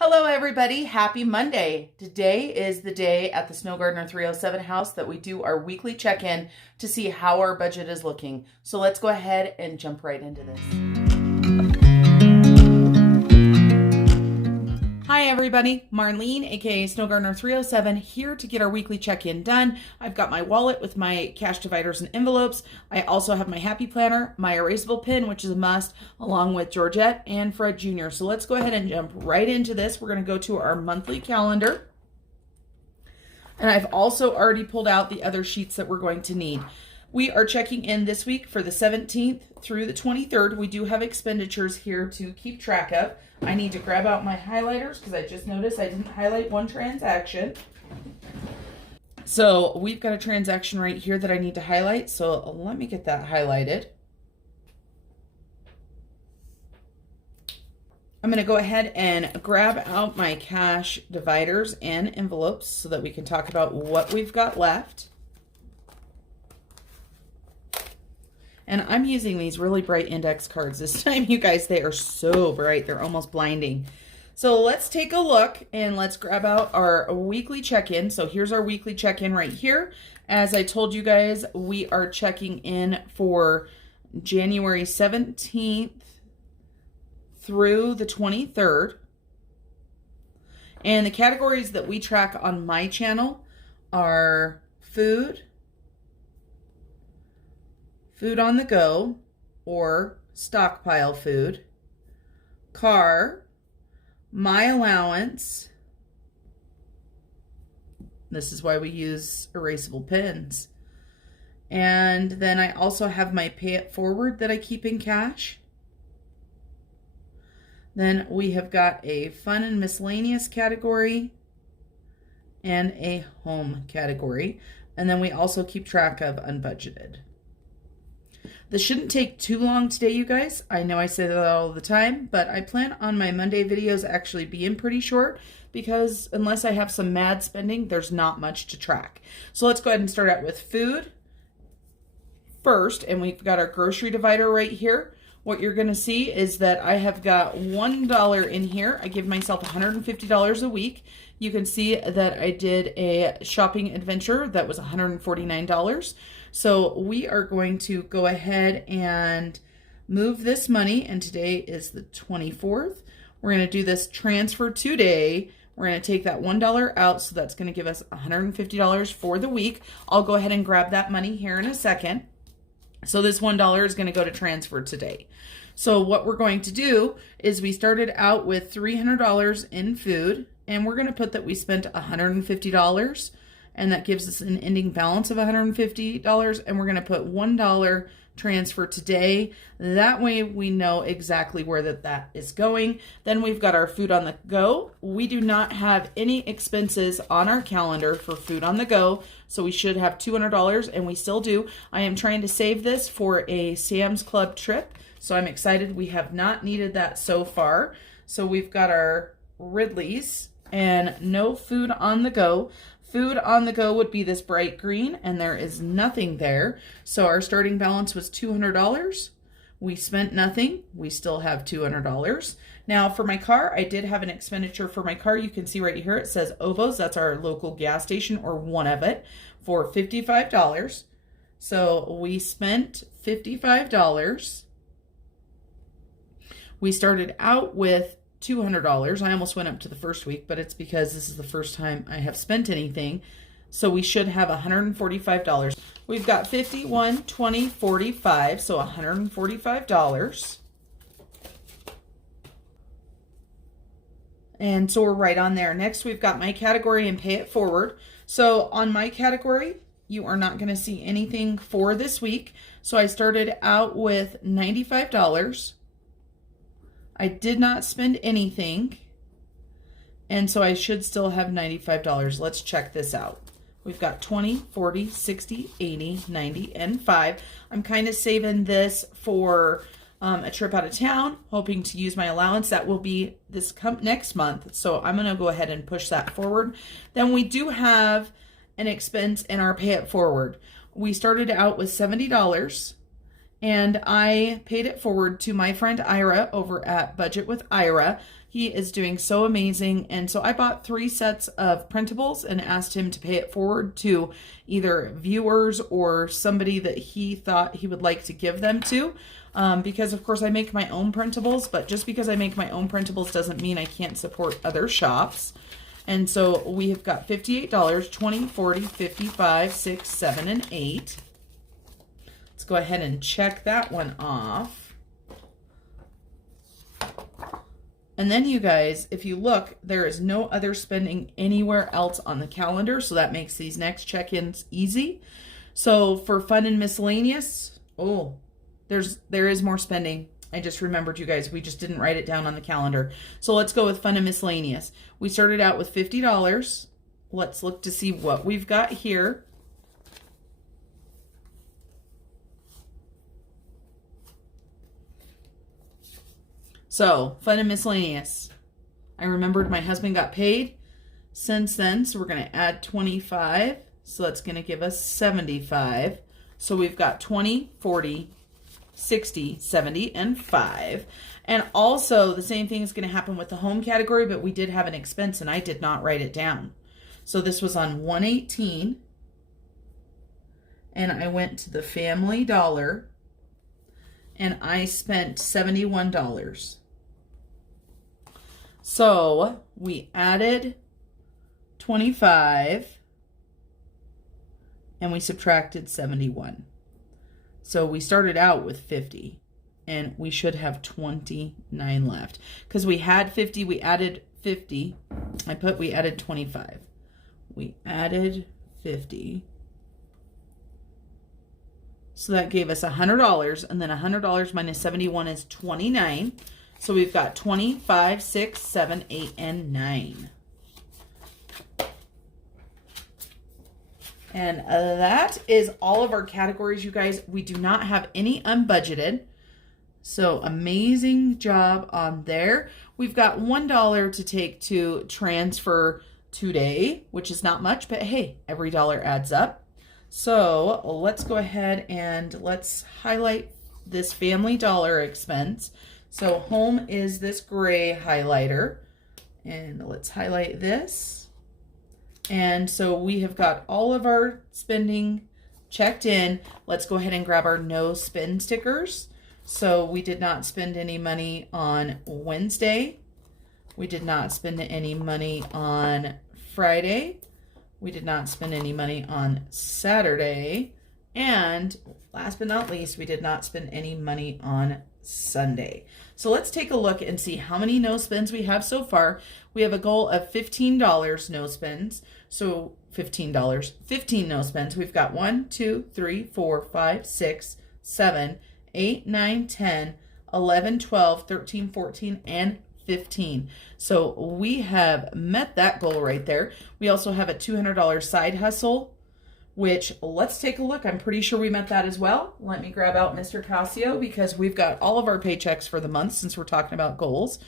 Hello everybody, happy Monday. Today is the day at the Snow Gardener 307 house that we do our weekly check-in to see how our budget is looking. So let's go ahead and jump right into this. Hi everybody, Marlene, aka Snow Gardener 307, here to get our weekly check-in done. I've got my wallet with my cash dividers and envelopes. I also have my happy planner, my erasable pin, which is a must, along with Georgette and Fred Jr. So let's go ahead and jump right into this. We're going to go to our monthly calendar. And I've also already pulled out the other sheets that we're going to need. We are checking in this week for the 17th through the 23rd. We do have expenditures here to keep track of. I need to grab out my highlighters because I just noticed I didn't highlight one transaction. So we've got a transaction right here that I need to highlight. So let me get that highlighted. I'm going to go ahead and grab out my cash dividers and envelopes so that we can talk about what we've got left. And I'm using these really bright index cards this time, you guys. They are so bright. They're almost blinding. So let's take a look and let's grab out our weekly check-in. So here's our weekly check-in right here. As I told you guys, we are checking in for January 17th through the 23rd. And the categories that we track on my channel are food, food on the go or stockpile food, car, my allowance. This is why we use erasable pens. And then I also have my pay it forward that I keep in cash. Then we have got a fun and miscellaneous category and a home category. And then we also keep track of unbudgeted. This shouldn't take too long today, you guys. I know I say that all the time, but I plan on my Monday videos actually being pretty short because unless I have some mad spending, there's not much to track. So let's go ahead and start out with food first, and we've got our grocery divider right here. What you're going to see is that I have got $1 in here. I give myself $150 a week. You can see that I did a shopping adventure that was $149. So we are going to go ahead and move this money, and today is the 24th. We're going to do this transfer today. We're going to take that $1 out, so that's going to give us $150 for the week. I'll go ahead and grab that money here in a second. So this $1 is going to go to transfer today. So what we're going to do is we started out with $300 in food, and we're going to put that we spent $150, and that gives us an ending balance of $150, and we're going to put $1 transfer today. That way we know exactly where that is going. Then we've got our food on the go. We do not have any expenses on our calendar for food on the go, so we should have $200, and we still do. I am trying to save this for a Sam's Club trip, so I'm excited. We have not needed that so far. So we've got our Ridley's and no food on the go. Food on the go would be this bright green, and there is nothing there. So our starting balance was $200. We spent nothing. We still have $200. Now for my car, I did have an expenditure for my car. You can see right here, it says Ovo's. That's our local gas station, or one of it, for $55. So we spent $55. We started out with $200. I almost went up to the first week, but it's because this is the first time I have spent anything. So we should have $145. We've got 50, 1, 20, 45, so $145. And so we're right on there. Next, we've got my category and pay it forward. So on my category, you are not going to see anything for this week. So I started out with $95. I did not spend anything, and so I should still have $95. Let's check this out. We've got 20, 40, 60, 80, 90, and 5. I'm kind of saving this for a trip out of town, hoping to use my allowance. That will be this next month, so I'm going to go ahead and push that forward. Then we do have an expense in our pay it forward. We started out with $70. And I paid it forward to my friend Ira over at Budget with Ira. He is doing so amazing. And so I bought 3 sets of printables and asked him to pay it forward to either viewers or somebody that he thought he would like to give them to. Because of course I make my own printables, but just because I make my own printables doesn't mean I can't support other shops. And so we have got $58, $20, $40, $55, $6, $7, and $8. Let's go ahead and check that one off. And then you guys, if you look, there is no other spending anywhere else on the calendar, so that makes these next check-ins easy. So for fun and miscellaneous, there is more spending. I just remembered, you guys, we just didn't write it down on the calendar. So let's go with fun and miscellaneous. We started out with $50. Let's look to see what we've got here. So, fun and miscellaneous. I remembered my husband got paid since then, so we're going to add 25. So that's going to give us 75. So we've got 20, 40, 60, 70, and 5. And also, the same thing is going to happen with the home category, but we did have an expense, and I did not write it down. So this was on 118, and I went to the Family Dollar, and I spent $71. So we added 25 and we subtracted 71. So we started out with 50 and we should have 29 left because we had 50, we added 50. We added 25. We added 50. So that gave us $100, and then $100 minus 71 is 29. So we've got 20, 5, 6, 7, 8, and 9. And that is all of our categories, you guys. We do not have any unbudgeted. So amazing job on there. We've got $1 to take to transfer today, which is not much, but hey, every dollar adds up. So let's go ahead and let's highlight this Family Dollar expense. So home is this gray highlighter, and let's highlight this. And so we have got all of our spending checked in. Let's go ahead and grab our no spend stickers. So we did not spend any money on Wednesday. We did not spend any money on Friday. We did not spend any money on Saturday. And last but not least, we did not spend any money on Sunday. So let's take a look and see how many no spends we have so far. We have a goal of $15 no spends. So $15, 15 no spends. We've got 1, 2, 3, 4, 5, 6, 7, 8, 9, 10, 11, 12, 13, 14, and 15. So we have met that goal right there. We also have a $200 side hustle, which let's take a look. I'm pretty sure we met that as well. Let me grab out Mr. Casio because we've got all of our paychecks for the month since we're talking about goals.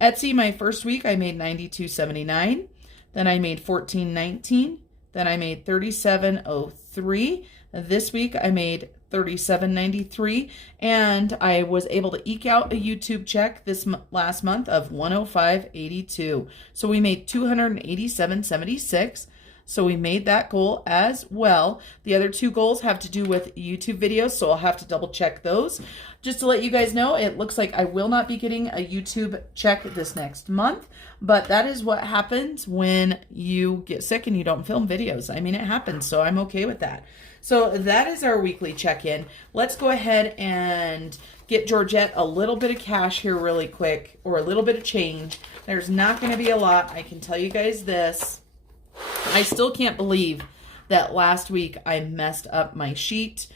Etsy, my first week, I made $92.79. Then I made $14.19. Then I made $37.03. This week I made $37.93, and I was able to eke out a YouTube check this last month of $105.82. So we made $287.76. So we made that goal as well. The other 2 goals have to do with YouTube videos, so I'll have to double check those. Just to let you guys know, it looks like I will not be getting a YouTube check this next month, but that is what happens when you get sick and you don't film videos. I mean, it happens, so I'm okay with that. So that is our weekly check-in. Let's go ahead and get Georgette a little bit of cash here really quick, or a little bit of change. There's not going to be a lot. I can tell you guys this. I still can't believe that last week I messed up my sheet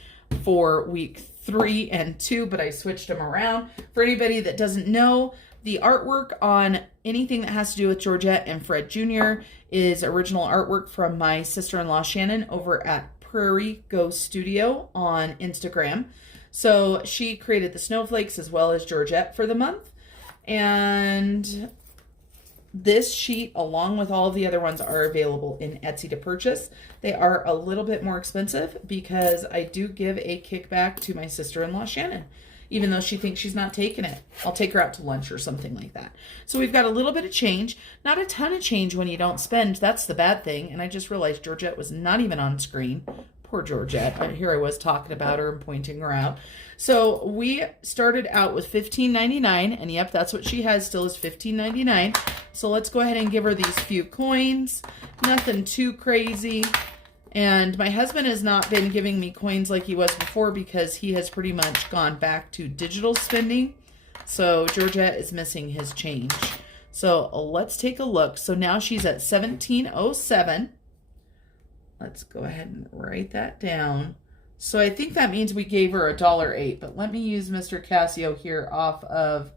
for week 3 and 2, but I switched them around. For anybody that doesn't know, the artwork on anything that has to do with Georgette and Fred Jr. is original artwork from my sister-in-law Shannon over at Prairie Ghost Studio on Instagram. So she created the snowflakes as well as Georgette for the month. And this sheet, along with all of the other ones, are available in Etsy to purchase. They are a little bit more expensive because I do give a kickback to my sister-in-law Shannon. even though she thinks she's not taking it. I'll take her out to lunch or something like that. So we've got a little bit of change, not a ton of change when you don't spend. That's the bad thing. And I just realized Georgette was not even on screen. Poor Georgette. But here I was talking about her and pointing her out. So we started out with $15.99, and yep, that's what she has still is $15.99. So let's go ahead and give her these few coins. Nothing too crazy. And my husband has not been giving me coins like he was before because he has pretty much gone back to digital spending. So Georgette is missing his change. So let's take a look. So now she's at $17.07. Let's go ahead and write that down. So I think that means we gave her $1.08, but let me use Mr. Casio here off of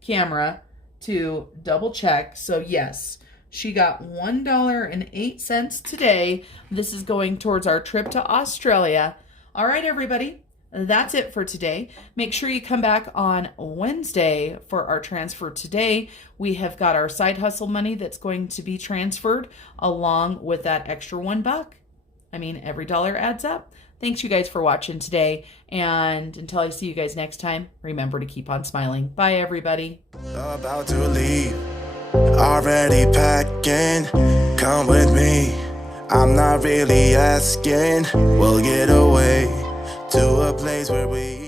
camera to double check. So yes, she got $1.08 today. This is going towards our trip to Australia. All right, everybody, that's it for today. Make sure you come back on Wednesday for our transfer today. We have got our side hustle money that's going to be transferred along with that extra $1. I mean, every dollar adds up. Thanks, you guys, for watching today. And until I see you guys next time, remember to keep on smiling. Bye, everybody. About to leave, already packing. Come with me, I'm not really asking. We'll get away to a place where we